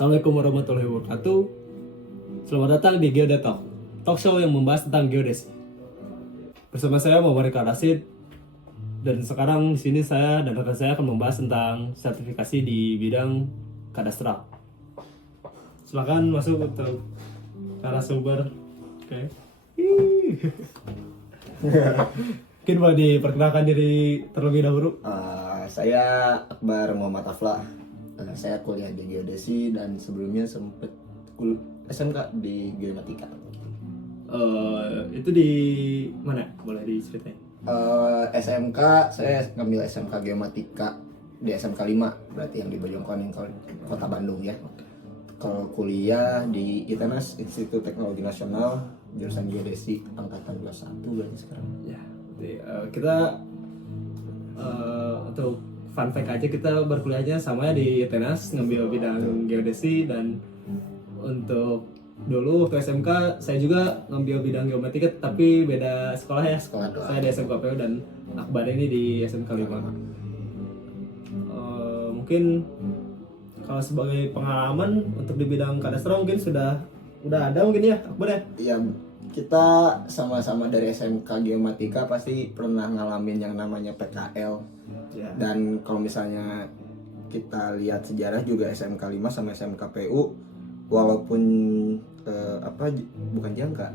Assalamualaikum warahmatullahi wabarakatuh. Selamat datang di Geodet Talk, talk show yang membahas tentang geodesi. Bersama saya Muhammad Rika Rasid, dan sekarang di sini saya dan rekan saya akan membahas tentang sertifikasi di bidang kadastral. Silakan masuk untuk narasumber. Oke. Mungkin boleh diperkenalkan diri terlebih dahulu. Saya Akbar Muhammad Afla. Saya kuliah di geodesi dan sebelumnya sempat SMK di geomatika. Itu di mana? Boleh diceritain? SMK saya ngambil SMK geomatika di SMK 5, berarti yang di Bojongkoneng, Kota Bandung ya. Kalau kuliah di ITENAS, Institut Teknologi Nasional, jurusan geodesi angkatan 21 berarti sekarang. Ya, kita untuk fun fact aja, kita berkuliahnya sama di ITENAS, ngambil bidang geodesi. Dan untuk dulu waktu SMK saya juga ngambil bidang geomatika tapi beda sekolah ya. Sekolah doang. Saya di SMK PU dan Akbar ini di SMK 5. Mungkin kalau sebagai pengalaman untuk di bidang kadastral mungkin udah ada mungkin ya Akbar ya? Iya, kita sama-sama dari SMK geomatika pasti pernah ngalamin yang namanya PKL. Ya. Dan kalau misalnya kita lihat sejarah juga SMK 5 sama SMK PU walaupun bukan jangka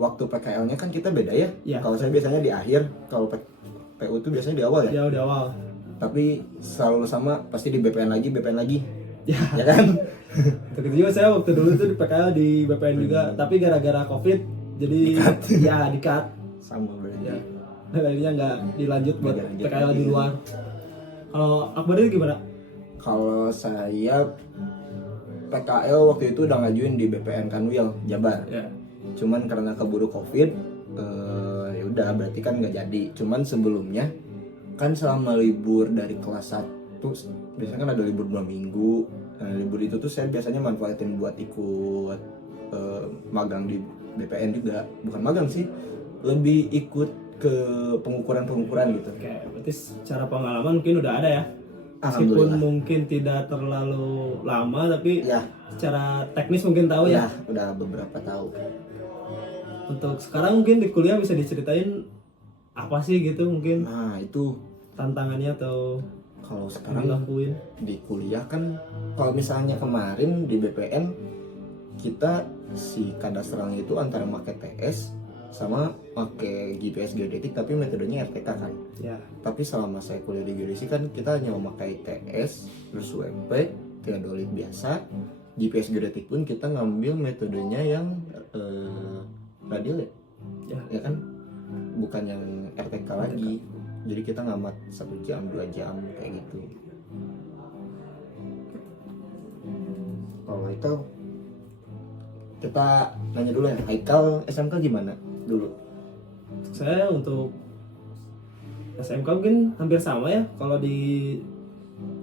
waktu PKL-nya kan kita beda ya. Ya. Kalau saya biasanya di akhir, kalau PU itu biasanya di awal ya. Ya udah awal. Tapi selalu sama, pasti di BPN lagi Ya. ya kan. Begitu juga saya waktu dulu tuh di PKL di BPN juga, tapi gara-gara COVID jadi di-cut. Sama berarti. Ya. Dan akhirnya nggak dilanjut buat Nggak dilanjut PKL di lagi. luar. Kalau Akbar ini gimana? Kalau saya PKL waktu itu udah ngajuin di BPN Kanwil Jabar. Ya. Cuman karena keburu COVID, ya udah berarti kan nggak jadi. Cuman sebelumnya kan selama libur dari kelas 1 biasanya kan ada libur 2 minggu. Nah, libur itu tuh saya biasanya manfaatin buat ikut magang di BPN juga. Bukan magang sih, lebih ikut ke pengukuran gitu. Oke, berarti secara pengalaman mungkin udah ada ya. Meskipun Alhamdulillah. mungkin tidak terlalu lama, tapi Ya, secara teknis mungkin tahu ya. udah beberapa tahu. Untuk sekarang mungkin di kuliah bisa diceritain apa sih gitu mungkin Nah, itu tantangannya atau kalau yang sekarang dilakuin. di kuliah kan, kalau misalnya kemarin di BPN kita si kadastralnya itu antara pakai TS sama pakai GPS geodetik tapi metodenya RTK kan. Ya. Tapi selama saya kuliah di geodesi kan kita hanya memakai TS terus WP teodolit biasa. GPS geodetik pun kita ngambil metodenya yang radial ya kan, bukan yang RTK lagi. Jadi kita ngamat 1 jam 2 jam kayak gitu. Kalau itu kita nanya dulu ya, Haikal SMK gimana dulu? Saya untuk SMK mungkin hampir sama ya. Kalau di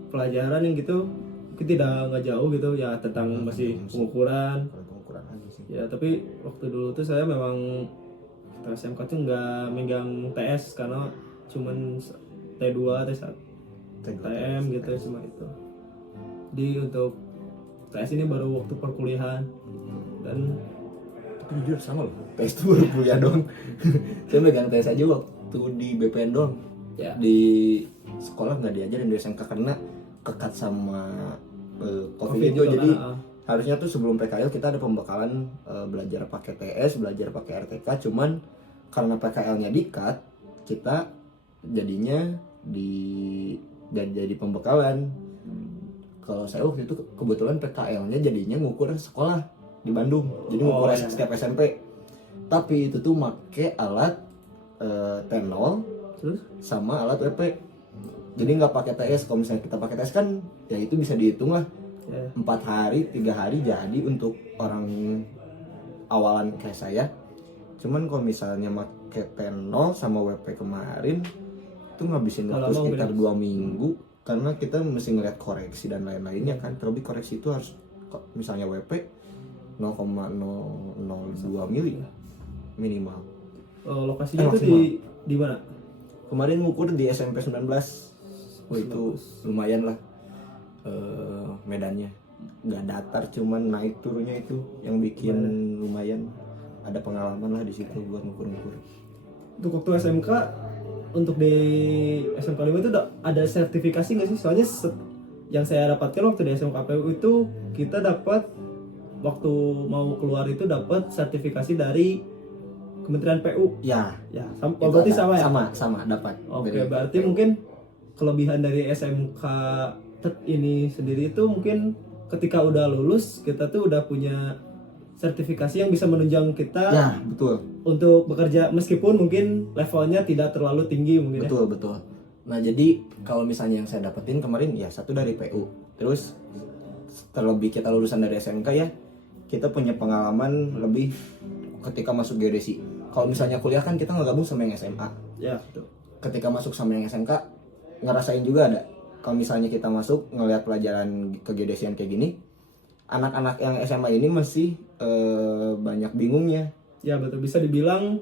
pelajaran yang gitu mungkin nggak jauh gitu ya, tentang masih pengukuran. Kalau pengukuran aja sih. Ya, tapi waktu dulu tuh saya memang waktu SMK tuh nggak megang TS karena cuman T2, T1, TM gitu cuma itu. Jadi untuk TS ini baru waktu perkuliahan. Dan Tapi jujur sama loh, TS itu baru kuliah dong. Saya megang TS aja waktu di BPN dong. ya, Di sekolah nggak diajarin di SMK karena kekat sama COVID itu. juga Jadi kan, harusnya tuh sebelum PKL kita ada pembekalan belajar pakai TS, belajar pakai RTK. Cuman karena PKL-nya di-cut, kita jadinya jadi pembekalan. Kalau saya waktu itu kebetulan PKL-nya jadinya ngukur sekolah di Bandung, jadi ngukur iya. setiap SMP. Tapi itu tuh make alat T0 terus sama alat WP. Jadi nggak pakai TS. Kalau misalnya kita pakai TS kan ya itu bisa dihitung lah, ya, 4 hari 3 hari jadi untuk orang awalan kayak saya. Cuman kalau misalnya pakai T0 sama WP kemarin itu ngabisin Kalau waktu mau sekitar beda. 2 minggu karena kita mesti ngeliat koreksi dan lain-lainnya kan. Terlebih koreksi itu harus misalnya WP 0,002 mili minimal. lokasinya itu di mana? Kemarin ngukur di SMP 19. Oh, itu lumayan lah medannya. nggak datar, cuman naik turunnya itu yang bikin lumayan ada pengalaman lah di situ buat ngukur-ngukur. Untuk waktu SMK, untuk di SMK 5 itu ada sertifikasi nggak sih? Soalnya yang saya dapatkan waktu di SMK PU itu kita dapat waktu mau keluar itu dapat sertifikasi dari Kementerian PU. Ya, Ya, itu berarti ada. sama ya? Sama dapat. Oke, Dari berarti PU. mungkin kelebihan dari SMK ini sendiri itu mungkin ketika udah lulus kita tuh udah punya sertifikasi yang bisa menunjang kita Ya, betul. untuk bekerja meskipun mungkin levelnya tidak terlalu tinggi mungkin ya. Betul. Nah, jadi kalau misalnya yang saya dapetin kemarin ya satu dari PU. Terus terlebih kita lulusan dari SMK ya, kita punya pengalaman lebih ketika masuk geodesi. Kalau misalnya kuliah kan kita nggak gabung sama yang SMA. Ya, betul. Ketika masuk sama yang SMK ngerasain juga ada. Kalau misalnya kita masuk ngelihat pelajaran kegeodesian kayak gini, anak-anak yang SMA ini masih banyak bingungnya. Ya, betul, bisa dibilang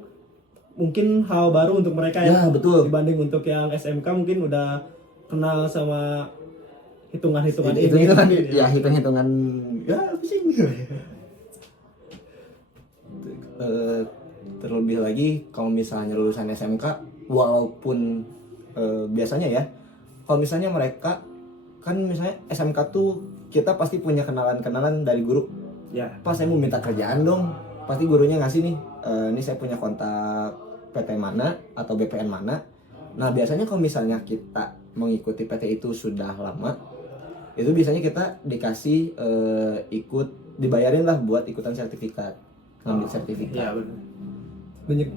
mungkin hal baru untuk mereka ya. Ya, betul. Dibanding untuk yang SMK mungkin udah kenal sama hitungan-hitungan ini. Hitung-hitungan mungkin ya, hitung-hitungan ya pusing. Terlebih lagi kalau misalnya lulusan SMK, walaupun biasanya ya, kalau misalnya mereka kan misalnya SMK tuh kita pasti punya kenalan-kenalan dari guru. Ya. Pas saya mau minta kerjaan dong, pasti gurunya ngasih nih, ini saya punya kontak PT mana atau BPN mana. Nah biasanya kalau misalnya kita mengikuti PT itu sudah lama, itu biasanya kita dikasih ikut, dibayarin lah buat ikutan sertifikat, ngambil sertifikat. Ya, benar.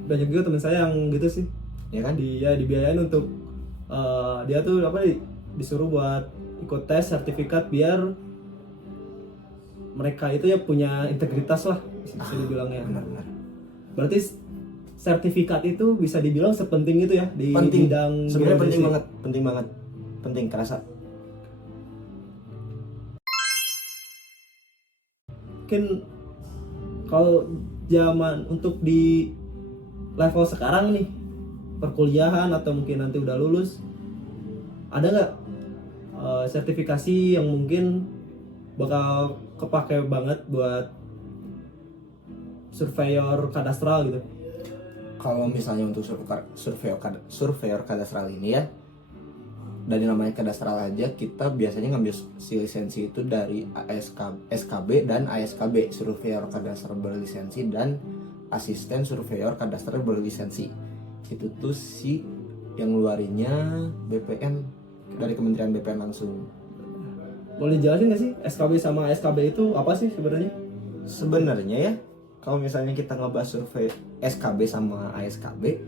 Banyak juga teman saya yang gitu sih. Ya kan? Dibiayain untuk dia tuh disuruh buat ikut tes sertifikat biar mereka itu ya punya integritas lah bisa dibilangnya. Benar-benar. Berarti sertifikat itu bisa dibilang sepenting itu ya di Penting. bidang Sebenarnya geodesi. penting kerasa. Mungkin kalau zaman untuk di level sekarang nih perkuliahan atau mungkin nanti udah lulus, ada nggak sertifikasi yang mungkin bakal kepake banget buat surveyor kadastral gitu? Kalau misalnya untuk surveyor kadastral ini ya, dari namanya kadastral aja, kita biasanya ngambil si lisensi itu dari SKB dan ASKB, surveyor kadastral berlisensi dan asisten surveyor kadastral berlisensi. Itu tuh si yang ngeluarinnya BPN, dari Kementerian BPN langsung. Boleh jelasin nggak sih SKB sama ASKB itu apa sih sebenarnya? Sebenarnya ya, kalau misalnya kita ngebahas survei SKB sama ASKB,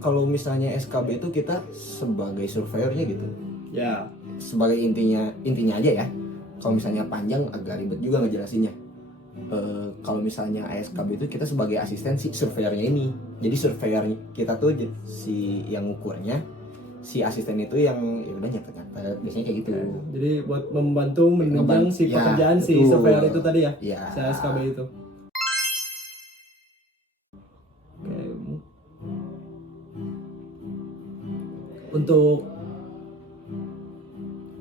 kalau misalnya SKB itu kita sebagai surveyornya gitu, Ya, sebagai intinya aja ya. Kalau misalnya panjang agak ribet juga ngejelasinnya. Kalau misalnya ASKB itu kita sebagai asisten si surveyornya ini. Jadi surveyor kita tuh si yang ngukurnya, si asisten itu yang ya udah nyatet biasanya kayak gitu. jadi buat membantu menunjang si Ya, pekerjaan si betul. surveyor itu tadi ya, Ya. si ASKB itu. Oke. Untuk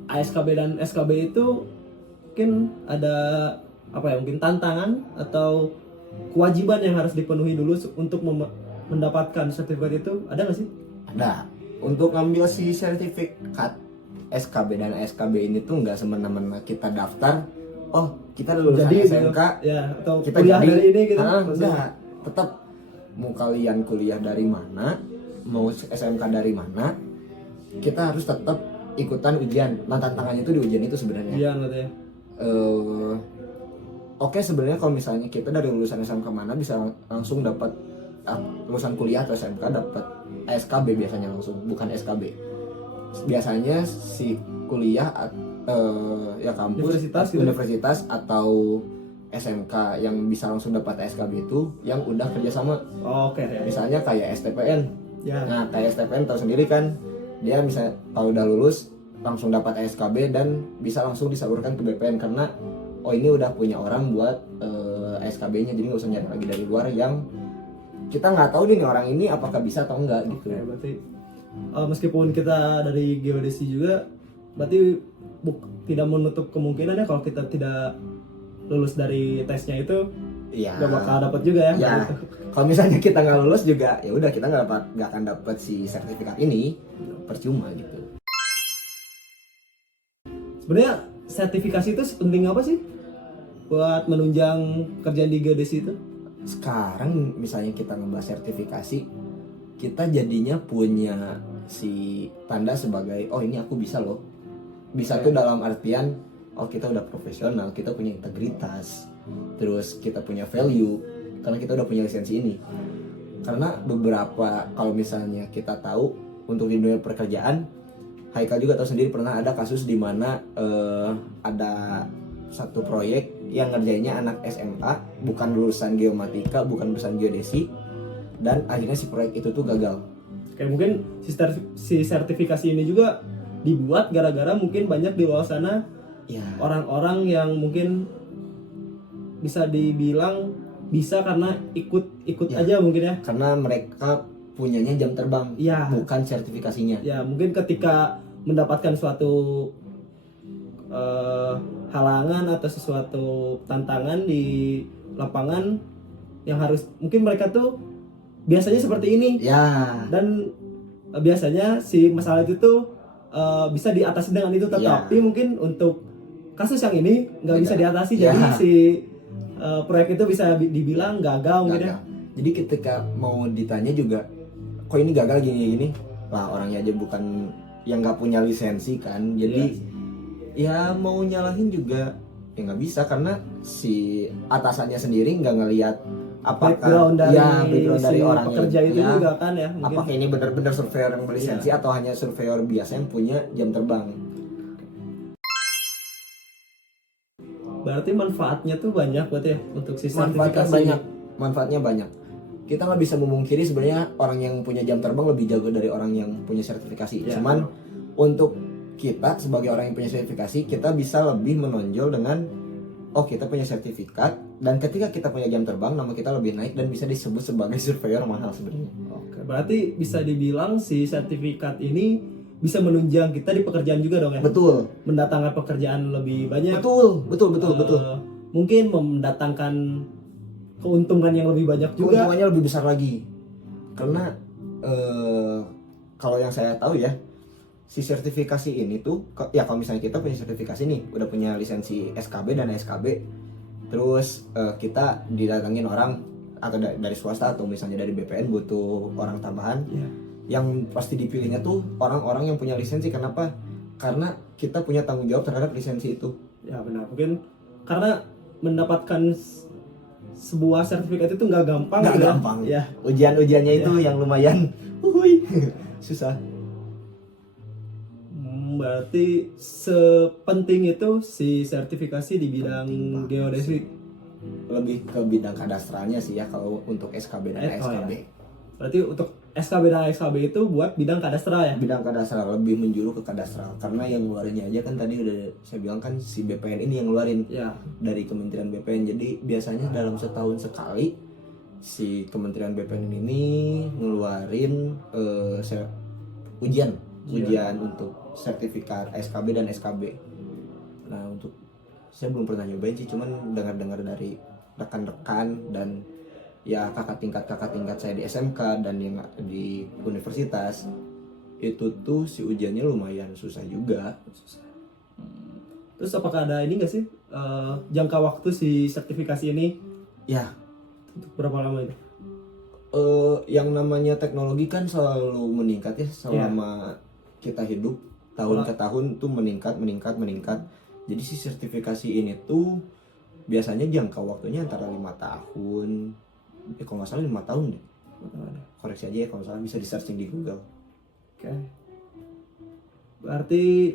ASKB dan SKB itu mungkin ada apa ya, mungkin tantangan atau kewajiban yang harus dipenuhi dulu untuk mendapatkan sertifikat itu, ada nggak sih? Ada. Untuk ngambil si sertifikat SKB dan ASKB ini tuh nggak semena-mena kita daftar, oh kita lulusan Jadi SMK, gitu, ya, atau kita kuliah jadi, dari ini gitu. enggak. Tetap mau kalian kuliah dari mana, mau SMK dari mana, kita harus tetap ikutan ujian. Nah tantangannya itu di ujian itu sebenarnya. Iya, nanti ya. Oke, sebenarnya kalau misalnya kita dari lulusan SMK mana bisa langsung dapat lulusan kuliah atau SMK dapat ASKB biasanya langsung, bukan SKB. Biasanya si kuliah ya kampus universitas atau SMK yang bisa langsung dapat ASKB itu yang udah kerjasama. Oke, ya. Misalnya kayak STPN. Ya. Nah kayak STPN tahu sendiri kan, dia misalnya kalau udah lulus langsung dapat ASKB dan bisa langsung disalurkan ke BPN karena oh ini udah punya orang buat ASKB-nya, jadi nggak usah nyari lagi dari luar yang kita nggak tahu nih orang ini apakah bisa atau enggak gitu. Oke, berarti meskipun kita dari geodesi juga berarti tidak menutup kemungkinan ya kalau kita tidak lulus dari tesnya itu Iya. nggak bakal dapat juga ya. Ya, Gitu. kalau misalnya kita nggak lulus juga, ya udah kita nggak akan dapat si sertifikat ini, percuma gitu. Sebenarnya sertifikasi itu sepenting apa sih buat menunjang kerjaan di geodesi itu? Sekarang misalnya kita ngebahas sertifikasi, kita jadinya punya si tanda sebagai oh ini aku bisa loh. Bisa tuh dalam artian oh kita udah profesional, kita punya integritas, terus kita punya value karena kita udah punya lisensi ini. Karena beberapa kalau misalnya kita tahu untuk di dunia pekerjaan, Haikal juga tahu sendiri pernah ada kasus di mana ada satu proyek yang ngerjainnya anak SMA, bukan lulusan geomatika, bukan lulusan geodesi, dan akhirnya si proyek itu tuh gagal. Kayak mungkin si sertifikasi ini juga dibuat gara-gara mungkin banyak di luar sana Ya, orang-orang yang mungkin bisa dibilang bisa karena ikut Ya. aja mungkin ya. karena mereka punyanya jam terbang, Iya. bukan sertifikasinya. Ya mungkin ketika mendapatkan suatu halangan atau sesuatu tantangan di lapangan yang harus mungkin mereka tuh biasanya seperti ini Ya, dan biasanya si masalah itu tuh bisa diatasi dengan itu, tetapi mungkin untuk kasus yang ini nggak bisa diatasi, Ya. jadi si proyek itu bisa dibilang gagal mungkin ya. gagal. Jadi ketika mau ditanya juga, kok ini gagal gini-gini? Lah orangnya aja bukan yang nggak punya lisensi kan, jadi ya mau nyalahin juga ya nggak bisa karena si atasannya sendiri nggak ngelihat apakah Background dari, background dari si orangnya pekerja itu ya, juga kan ya mungkin. apakah ini benar-benar surveyor yang berlisensi atau hanya surveyor biasa yang punya jam terbang. Berarti manfaatnya tuh banyak buat ya untuk si Manfaatnya sertifikasi banyak, ini. manfaatnya banyak. Kita nggak bisa memungkiri sebenarnya orang yang punya jam terbang lebih jago dari orang yang punya sertifikasi. Ya. Cuman untuk kita sebagai orang yang punya sertifikasi, kita bisa lebih menonjol dengan oh kita punya sertifikat, dan ketika kita punya jam terbang nama kita lebih naik dan bisa disebut sebagai surveyor mahal sebenarnya. Oke, berarti bisa dibilang si sertifikat ini bisa menunjang kita di pekerjaan juga dong ya. Betul. Mendatangkan pekerjaan lebih banyak. Betul. Mungkin mendatangkan keuntungan yang lebih banyak juga. Keuntungannya lebih besar lagi. Karena kalau yang saya tahu ya, si sertifikasi ini tuh ya kalau misalnya kita punya sertifikasi nih, udah punya lisensi SKB dan SKB, terus kita didatangin orang atau dari swasta atau misalnya dari BPN butuh orang tambahan, yang pasti dipilihnya tuh orang-orang yang punya lisensi. Kenapa? Karena kita punya tanggung jawab terhadap lisensi itu. Ya benar, mungkin karena mendapatkan sebuah sertifikat itu nggak gampang. Nggak gitu gampang. Ya. Ujian-ujiannya itu yang lumayan susah. Berarti sepenting itu si sertifikasi di bidang geodesi. Lebih ke bidang kadastralnya sih ya kalau untuk SKB dan SKB. Ya. Berarti untuk SKB dan SKB itu buat bidang kadastral ya? Bidang kadastral, lebih menjuru ke kadastral. Karena yang ngeluarinnya aja kan tadi udah saya bilang kan si BPN ini yang ngeluarin dari Kementerian BPN. Jadi biasanya dalam setahun sekali si Kementerian BPN ini ngeluarin ujian untuk sertifikat SKB dan SKB. Nah untuk saya belum pernah nyobain sih, cuman dengar-dengar dari rekan-rekan dan ya kakak tingkat saya di SMK dan yang di universitas itu tuh si ujiannya lumayan susah juga. Terus apakah ada ini nggak sih jangka waktu si sertifikasi ini? Ya. Untuk berapa lama itu? Yang namanya teknologi kan selalu meningkat ya selama kita hidup, tahun ke tahun tuh meningkat. Jadi si sertifikasi ini tuh biasanya jangka waktunya antara 5 tahun. Kalau nggak salah 5 tahun deh. Koreksi aja ya kalau salah, bisa di searching di Google. Oke. Berarti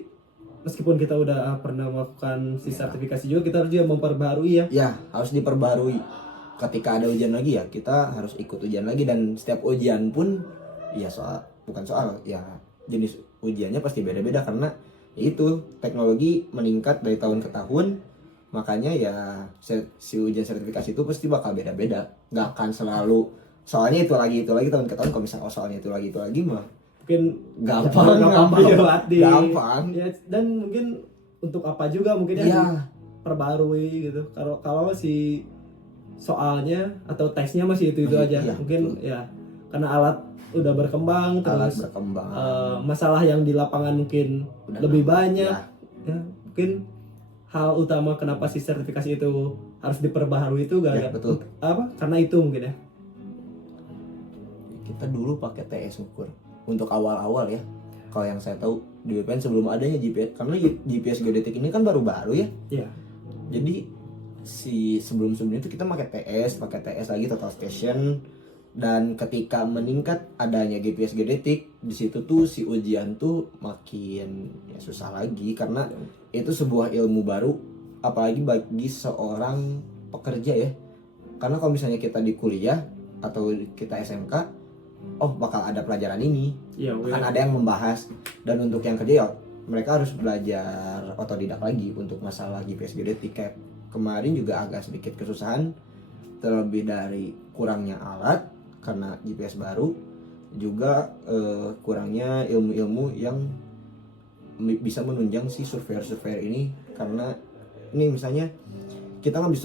meskipun kita udah pernah melakukan si sertifikasi juga, kita harus juga memperbarui ya? Ya, harus diperbarui. Ketika ada ujian lagi ya, kita harus ikut ujian lagi, dan setiap ujian pun ya jenis ujiannya pasti beda-beda karena itu teknologi meningkat dari tahun ke tahun. Makanya ya si ujian sertifikasi itu pasti bakal beda-beda, nggak akan selalu soalnya itu lagi tahun ke tahun. Kalau misalnya soalnya itu lagi mah mungkin Gampang gampang ngambil. buat di Gampang. ya, dan mungkin untuk apa juga mungkin ya Iya. perbarui gitu. Kalau kalau si soalnya atau tesnya masih itu aja, Iya, mungkin betul. ya karena alat udah berkembang Alat terus berkembang. masalah yang di lapangan mungkin Udah lebih nambah, banyak ya. ya, mungkin hal utama kenapa si sertifikasi itu harus diperbaharui itu Ya, betul. apa karena itu mungkin ya. Kita dulu pakai TS ukur untuk awal-awal ya. Kalau yang saya tahu di BPN sebelum adanya GPS, karena GPS geodetik ini kan baru-baru ya. Iya. Jadi si sebelum-sebelumnya itu kita pakai TS lagi total station, dan ketika meningkat adanya GPS geodetik di situ tuh si ujian tuh makin ya susah lagi karena itu sebuah ilmu baru apalagi bagi seorang pekerja ya. Karena kalau misalnya kita di kuliah atau kita SMK, oh bakal ada pelajaran ini, Iya, akan ada yang membahas, dan untuk yang kerja ya mereka harus belajar otodidak lagi untuk masalah GPS geodetik. Kayak kemarin juga agak sedikit kesusahan terlebih dari kurangnya alat karena GPS baru, juga kurangnya ilmu-ilmu yang bisa menunjang si surveyor ini. Karena ini misalnya kita ngambil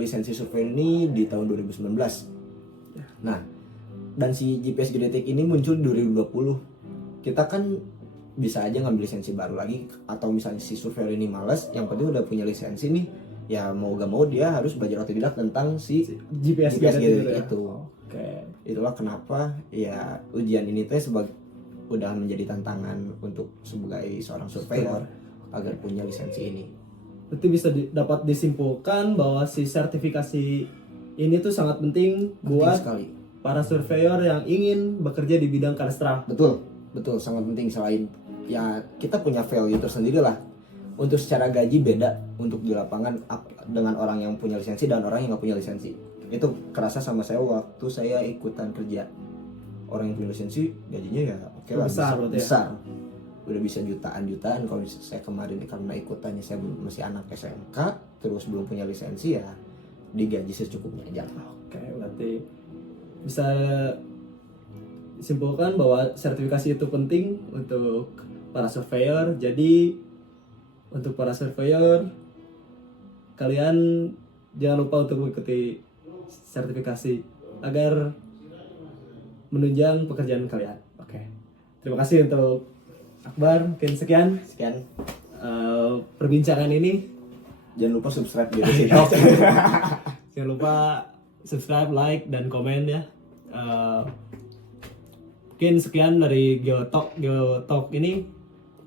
lisensi surveyor ini di tahun 2019. Nah, dan si GPS geodetik ini muncul di 2020. Kita kan bisa aja ngambil lisensi baru lagi, atau misalnya si surveyor ini males, yang penting udah punya lisensi nih, ya mau gak mau dia harus belajar otodidak tentang si GPS geodetik gitu ya. itu. Oke. Itulah kenapa ya ujian ini teh udah menjadi tantangan untuk sebagai seorang surveyor agar punya lisensi ini. Berarti bisa dapat disimpulkan bahwa si sertifikasi ini tuh sangat penting Penting buat sekali. para surveyor yang ingin bekerja di bidang kadastral. Betul, sangat penting. Selain ya kita punya value tersendiri lah. Untuk secara gaji beda untuk di lapangan dengan orang yang punya lisensi dan orang yang nggak punya lisensi. Itu kerasa sama saya waktu saya ikutan kerja. Orang yang punya lisensi gajinya ya oke lah, besar. Udah bisa jutaan. Kalau saya kemarin karena ikutannya saya masih anak SMK terus belum punya lisensi, ya digaji secukupnya aja. Oke, berarti bisa disimpulkan bahwa sertifikasi itu penting untuk para surveyor. Jadi untuk para surveyor, kalian jangan lupa untuk mengikuti sertifikasi agar menunjang pekerjaan kalian. Oke. Terima kasih untuk Akbar. Mungkin sekian Sekian. perbincangan ini. Jangan lupa subscribe di sini. Jangan lupa subscribe, like, dan komen ya. Mungkin sekian dari Geotalk ini.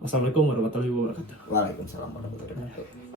Wassalamualaikum warahmatullahi wabarakatuh. Waalaikumsalam warahmatullahi wabarakatuh.